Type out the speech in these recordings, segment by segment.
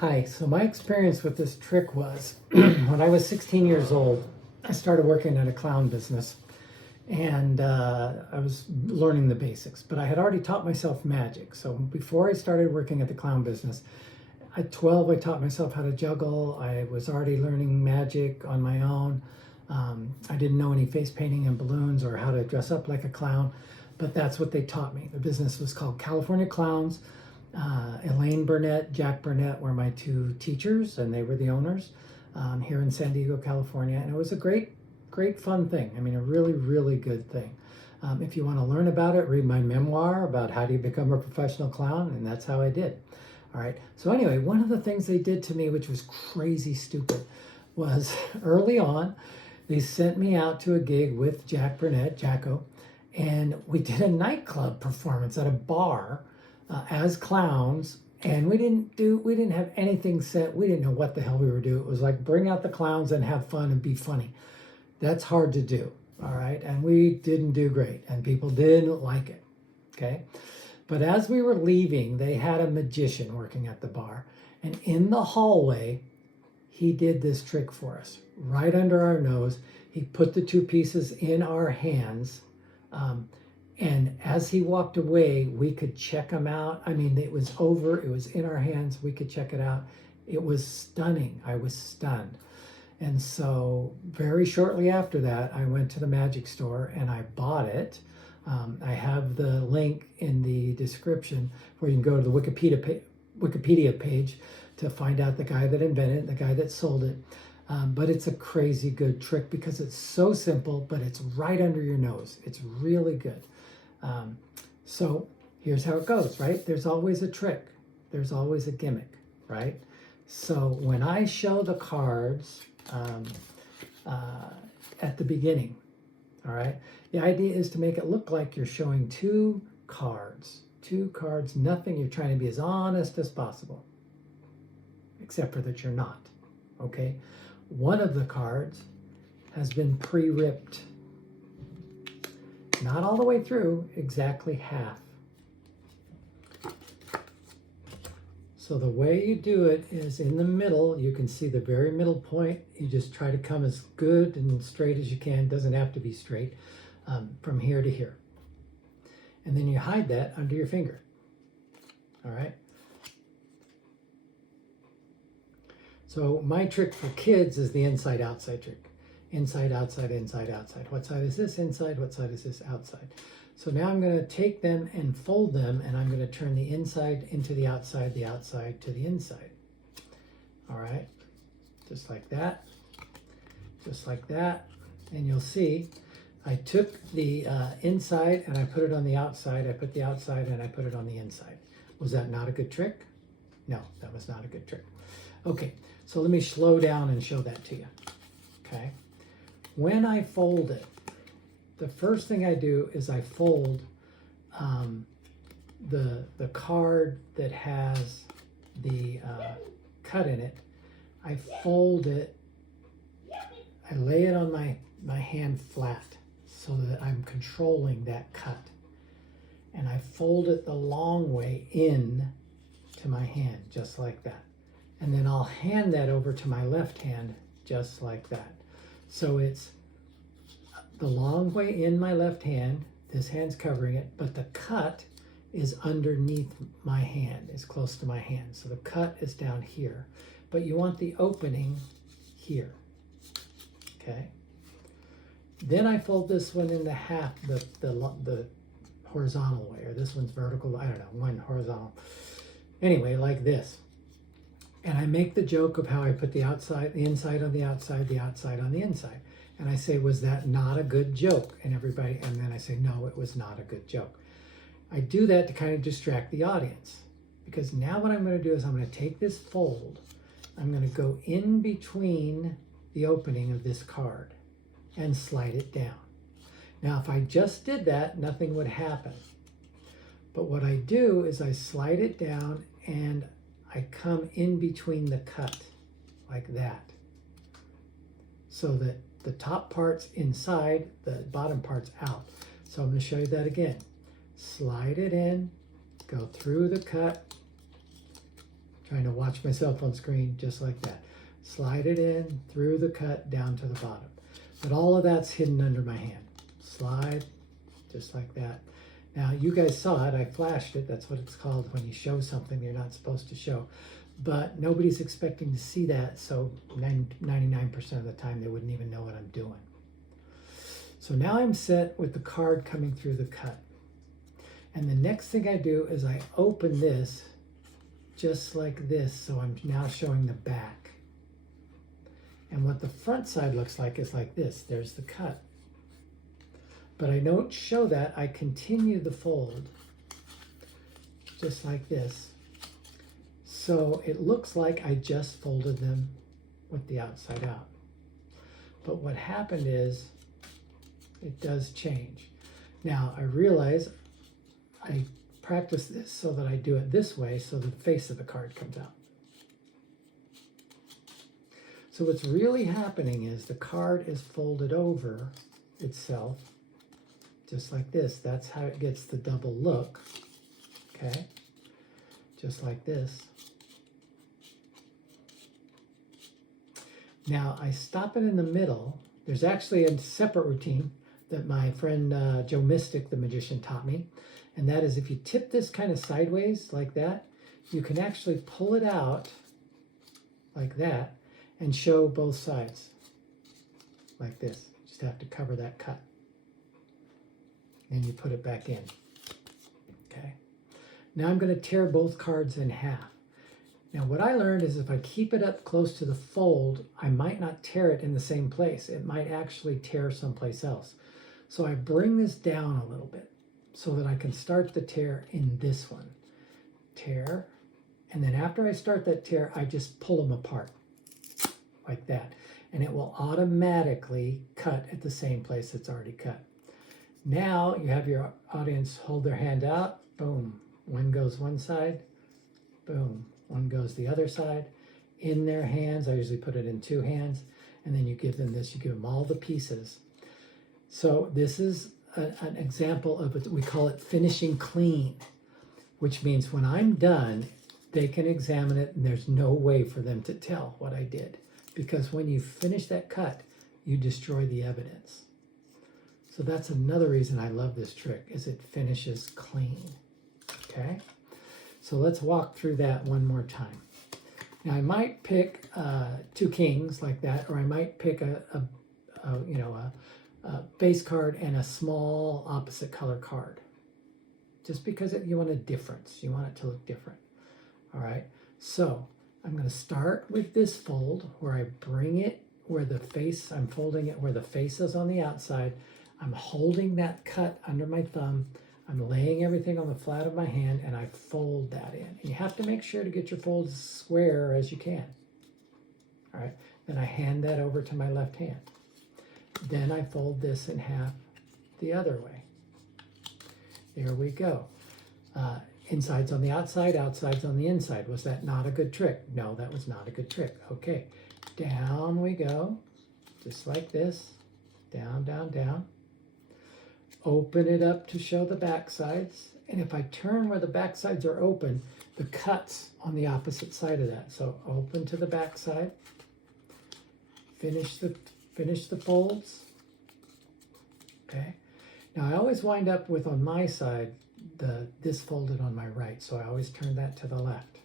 Hi, so my experience with this trick was when I was 16 years old, I started working at a clown business and I was learning the basics, but I had already taught myself magic. So before I started working at the clown business, at 12, I taught myself how to juggle. I was already learning magic on my own. I didn't know any face painting and balloons or how to dress up like a clown, but that's what they taught me. The business was called California Clowns. Elaine Burnett, Jack Burnett were my two teachers, and they were the owners here in San Diego, California. And it was a great fun thing. I mean, a really good thing. If you want to learn about it, read my memoir about how do you become a professional clown, and that's how I did. All right. So anyway, one of the things they did to me, which was crazy stupid, was early on, they sent me out to a gig with Jack Burnett, Jacko, and we did a nightclub performance at a bar as clowns. And we didn't have anything set. We didn't know what the hell we were doing. It was like bring out the clowns and have fun and be funny. That's hard to do. All right. And we didn't do great, and people didn't like it. Okay. But as we were leaving, they had a magician working at the bar. And in the hallway, he did this trick for us. Right under our nose, he put the two pieces in our hands. And as he walked away, we could check them out. I mean, it was over. It was in our hands. We could check it out. It was stunning. I was stunned. And so very shortly after that, I went to the magic store and I bought it. I have the link in the description where you can go to the Wikipedia page to find out the guy that invented it, the guy that sold it. But it's a crazy good trick because it's so simple, but it's right under your nose. It's really good. So here's how it goes, right? There's always a trick. There's always a gimmick, right? So when I show the cards at the beginning, all right, the idea is to make it look like you're showing two cards, nothing. You're trying to be as honest as possible, except for that you're not, okay? One of the cards has been pre-ripped. Not all the way through, exactly half. So the way you do it is in the middle. You can see the very middle point. You just try to come as good and straight as you can. Doesn't have to be straight, from here to here. And then you hide that under your finger. All right. So my trick for kids is the inside-outside trick. Inside, outside, inside, outside. What side is this inside? What side is this outside? So now I'm going to take them and fold them, and I'm going to turn the inside into the outside to the inside. All right, just like that, and you'll see I took the inside and I put it on the outside. I put the outside and I put it on the inside. Was that not a good trick? No, that was not a good trick. Okay, so let me slow down and show that to you. Okay, when I fold it, the first thing I do is I fold the card that has the cut in it. I fold it, I lay it on my hand flat so that I'm controlling that cut. And I fold it the long way in to my hand, just like that. And then I'll hand that over to my left hand, just like that. So it's the long way in my left hand, this hand's covering it, but the cut is underneath my hand, is close to my hand. So the cut is down here, but you want the opening here, okay? Then I fold this one into half, the horizontal way, or this one's vertical, I don't know, one horizontal. Anyway, like this. And I make the joke of how I put the inside on the outside, the outside on the inside. And I say, was that not a good joke? And then I say, no, it was not a good joke. I do that to kind of distract the audience. Because now what I'm going to do is I'm going to take this fold, I'm going to go in between the opening of this card and slide it down. Now, if I just did that, nothing would happen. But what I do is I slide it down and I come in between the cut like that, so that the top part's inside, the bottom part's out. So I'm going to show you that again. Slide it in, go through the cut, Trying to watch my cell phone screen just like that. Slide it in through the cut down to the bottom. But all of that's hidden under my hand. Slide just like that. Now you guys saw it, I flashed it. That's what it's called when you show something you're not supposed to show. But nobody's expecting to see that, so 99% of the time they wouldn't even know what I'm doing. So now I'm set with the card coming through the cut. And the next thing I do is I open this just like this, so I'm now showing the back. And what the front side looks like is like this. There's the cut. But I don't show that. I continue the fold just like this. So it looks like I just folded them with the outside out. But what happened is it does change. Now I realize I practice this so that I do it this way so the face of the card comes out. So what's really happening is the card is folded over itself just like this. That's how it gets the double look. Okay, just like this. Now I stop it in the middle. There's actually a separate routine that my friend Joe Mystic, the magician, taught me. And that is if you tip this kind of sideways like that, you can actually pull it out like that and show both sides like this. Just have to cover that cut. And you put it back in. Okay. Now I'm going to tear both cards in half. Now what I learned is if I keep it up close to the fold, I might not tear it in the same place. It might actually tear someplace else. So I bring this down a little bit so that I can start the tear in this one. Tear. And then after I start that tear, I just pull them apart like that. And it will automatically cut at the same place it's already cut. Now you have your audience hold their hand out. Boom. One goes one side. Boom. One goes the other side. In their hands, I usually put it in two hands. And then you give them this. You give them all the pieces. So this is an example of it. We call it finishing clean, which means when I'm done, they can examine it and there's no way for them to tell what I did. Because when you finish that cut, you destroy the evidence. So that's another reason I love this trick, is it finishes clean. Okay? So let's walk through that one more time. Now I might pick two kings like that, or I might pick a base card and a small opposite color card. Just because you want a difference. You want it to look different. All right? So I'm going to start with this fold where I bring it where the face, I'm folding it where the face is on the outside. I'm holding that cut under my thumb. I'm laying everything on the flat of my hand and I fold that in. And you have to make sure to get your folds as square as you can. All right. Then I hand that over to my left hand. Then I fold this in half the other way. There we go. Inside's on the outside, outside's on the inside. Was that not a good trick? No, that was not a good trick. Okay. Down we go. Just like this. Down, down, down. Open it up to show the back sides. And if I turn where the back sides are open, the cut's on the opposite side of that. So open to the back side. Finish the folds. Okay. Now I always wind up with on my side this folded on my right. So I always turn that to the left.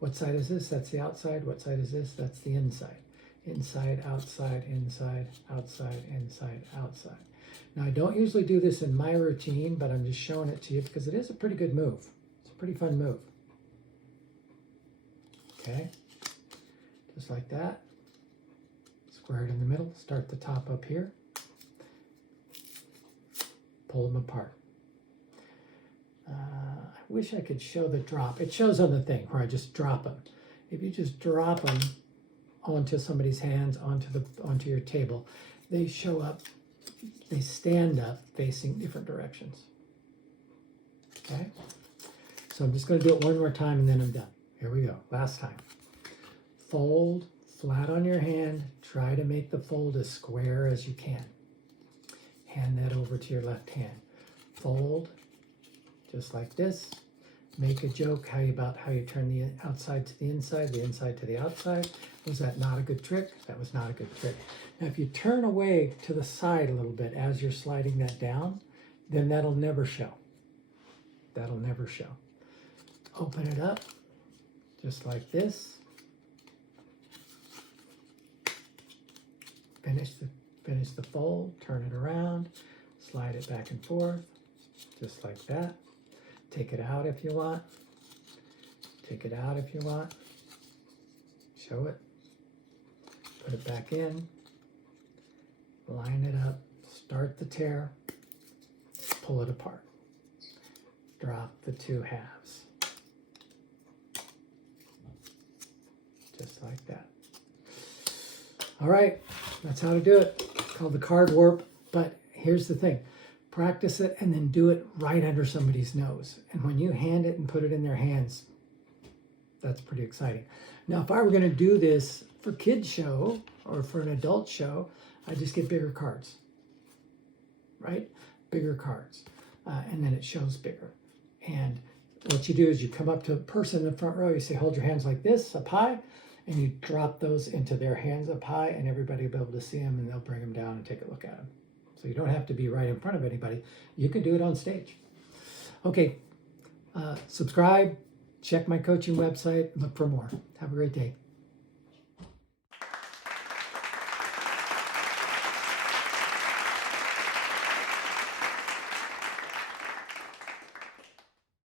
What side is this? That's the outside. What side is this? That's the inside. Inside, outside, inside, outside, inside, outside. Now, I don't usually do this in my routine, but I'm just showing it to you because it is a pretty good move. It's a pretty fun move. Okay, just like that. Square it in the middle. Start the top up here. Pull them apart. I wish I could show the drop. It shows on the thing where I just drop them. If you just drop them onto somebody's hands, onto your table, they show up. They stand up facing different directions. Okay? So I'm just going to do it one more time and then I'm done. Here we go. Last time. Fold flat on your hand. Try to make the fold as square as you can. Hand that over to your left hand. Fold just like this. make a joke about how you turn the outside to the inside to the outside. Was that not a good trick? That was not a good trick. Now, if you turn away to the side a little bit as you're sliding that down, then that'll never show. That'll never show. Open it up, just like this. Finish the fold, turn it around, slide it back and forth, just like that. Take it out if you want. Take it out if you want. Show it. Put it back in. Line it up. Start the tear. Pull it apart. Drop the two halves. Just like that. All right, that's how to do it. It's called the card warp, but here's the thing. Practice it and then do it right under somebody's nose. And when you hand it and put it in their hands, that's pretty exciting. Now, if I were going to do this for kids show or for an adult show, I just get bigger cards, right? Bigger cards, and then it shows bigger. And what you do is you come up to a person in the front row, you say, hold your hands like this, up high, and you drop those into their hands up high, and everybody will be able to see them, and they'll bring them down and take a look at them. So you don't have to be right in front of anybody. You can do it on stage. Okay, subscribe, check my coaching website, look for more. Have a great day.